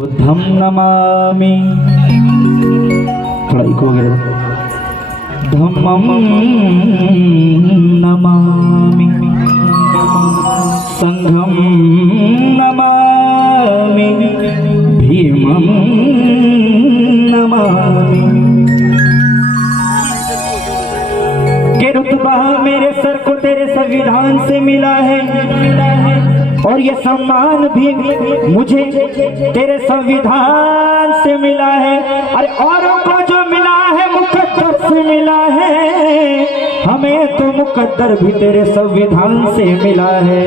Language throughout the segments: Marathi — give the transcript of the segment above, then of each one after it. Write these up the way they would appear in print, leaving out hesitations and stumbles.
धम नमामि, थोड़ा इको वगैरह, धम्मं नमामि, संघं नमामि, भीमं नमामि। के रुतबा मेरे सर को तेरे संविधान से मिला है और ये सम्मान भी मुझे तेरे संविधान से मिला है। अरे औरों को जो मिला है मुकद्दर से मिला है, हमें तो मुकद्दर भी तेरे संविधान से मिला है।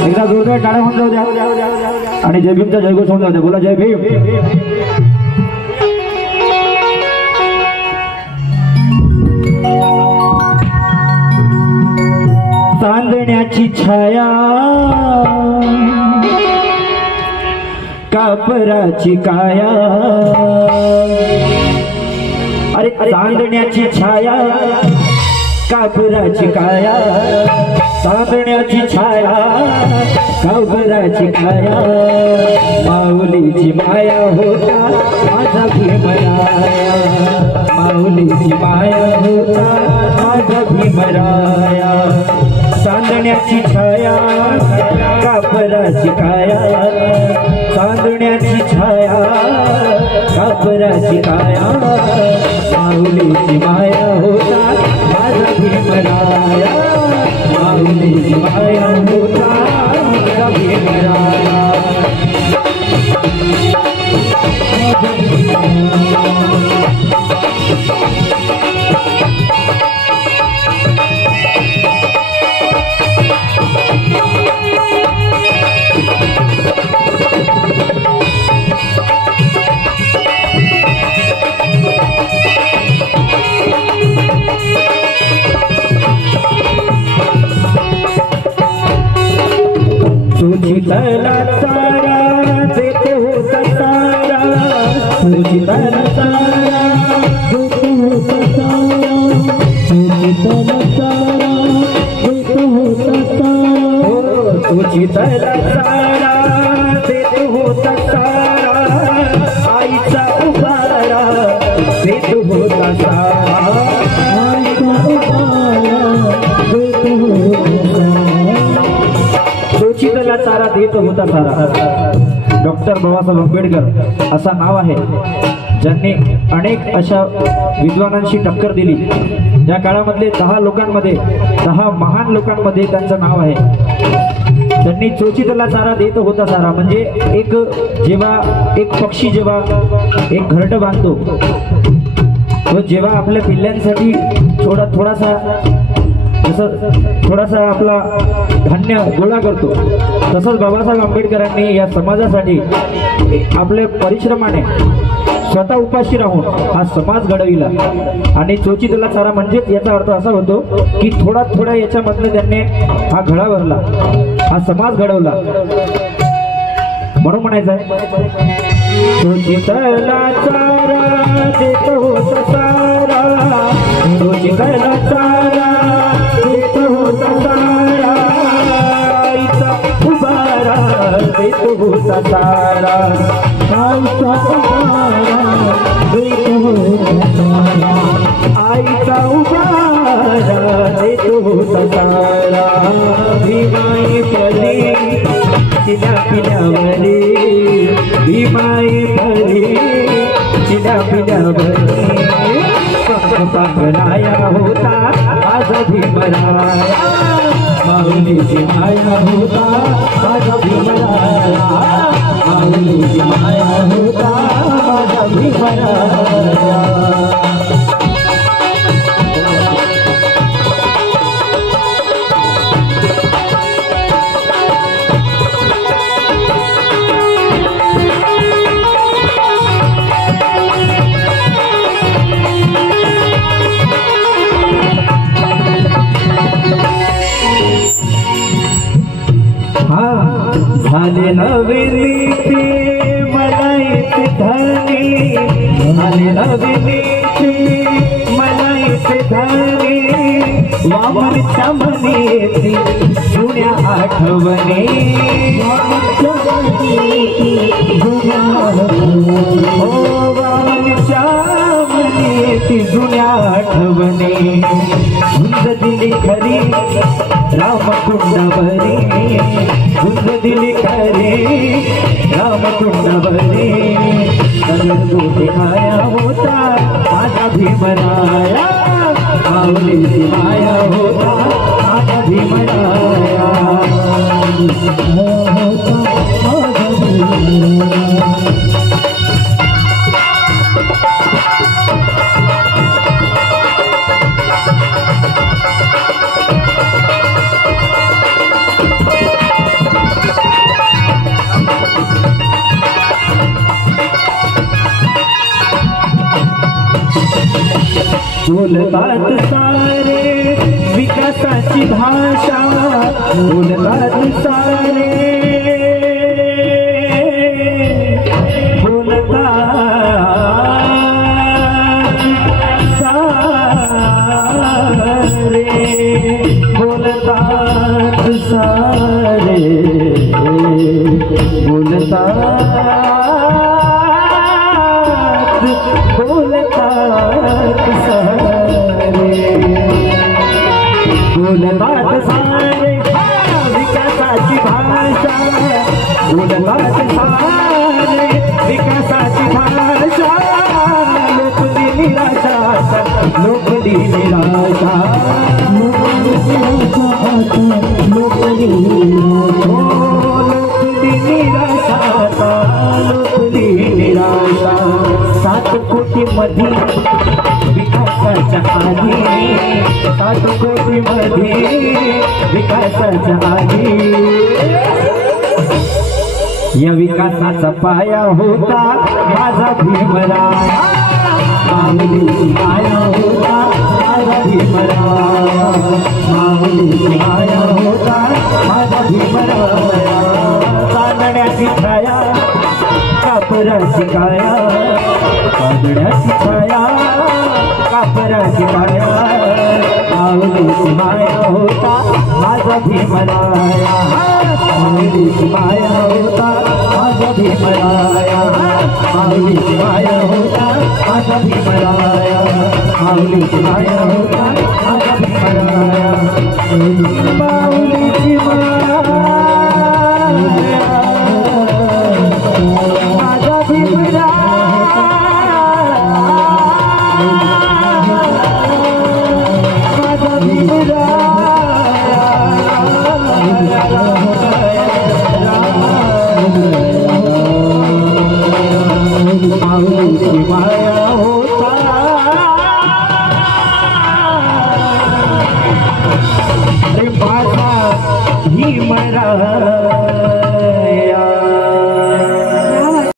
एकदा जोरदार टाळ्या म्हणून जाऊ द्या आणि जय भीमचा जयघोष होऊन जाऊ द्या। बोला जय भीम। चांदण्याची छाया, कापराची काया, अरे चांदण्याची छाया, कापराची काया, चांदण्याची छाया, कापराची काया, माऊलीची माया होता माझा भीमराया, माऊलीची माया होता माझा भीमराया। चांदण्याची छाया, कापराची काया, चांदण्याची छाया, कापराची काया, माऊलीची माया होता माझा भीमराया, माऊलीची माया होता माझा भीमराया। तुझी तला सारा देते होता सारा, तुझी तला सारा देते होता सारा, तुझी तला सारा देते होता सारा, तुझी तला सारा देते होता सारा, आईचा उभारा देते होता सारा, आईचा उभारा देते होता सारा, सोचितला सारा देत होता सारा। डॉक्टर बाबासाहेब आंबेडकर असा नाव आहे ज्यांनी अनेक अशा विद्वानांशी टक्कर दिली। या काळामधले 10 लोकांमध्ये 10 महान लोकांमध्ये त्यांचं नाव आहे। त्यांनी चोचितला चारा देत होता सारा म्हणजे एक जेव्हा एक पक्षी जेव्हा एक घरटं बांधतो तो जेव्हा आपल्या पिल्ल्यांसाठी थोडासा थोडासा आपला धान्य गोळा करतो, तसंच बाबासाहेब आंबेडकरांनी या समाजासाठी आपले परिश्रमाने स्वतः उपाशी राहून हा समाज घडविला। आणि चोचितला चारा म्हणजेच याचा अर्थ असा होतो की थोडा याच्यामधनं त्यांनी हा घडा भरला, हा समाज घडवला। म्हणून म्हणायचं आहे चोचितला चारा देत होता सारा, चोचितला चारा देत होता सारा, आईचा उभारा देत होता सारा, आईचा उभारा देत होता सारा, आईचा उभारा देत होता सारा। भीमाई परी चिला पिल्यावरी, भीमाई परी चिला पिल्यावरी, पागलाया होता माझा भीमराया, माऊलीची माया होता माझा भीमराया, माऊलीची माया होता माझा भीमराया। झाले नवीनीचे मला इथे धनी, झाले नवीनीचे मला इथे धनी, वामनच्या मनी येते जुन्या आठवणी, वामनच्या मनी येते रामकुंडावरी गुंज दिली खरे रामकुंडावरी नगर गोटे खाया होता माझा भीमराया माऊलीची माया होता माझा भीमराया बोलतात सारे विकासाची भाषा बोलतात सारे बोलतात सारे बोलतात सारे विकासाची भाषा बोलतात सारे विकासाची भाषा लोकली निराशा लोकली निराशा लोकली निराशा लोकली निराशा 7 कोटी मध्ये विकासाच्या आधी 7 कोटी मध्ये विकासाच्या आधी या विकासाचा पाया होता माझा भीमराया माऊलीची माया होता माझा भीमराया माऊलीची माया होता माझा भीमराया चांदण्याची छाया कापराची काया चांदण्याची छाया कापराची काया माऊलीची माया होता माझा भीमराया माऊलीची माया होता माझा भीमराया माऊलीची माया होता माझा भीमराया माऊलीची माया होता माझा भीमराया माऊलीची माया माझा भीमराया माऊलीची माया होता माझा भीमराया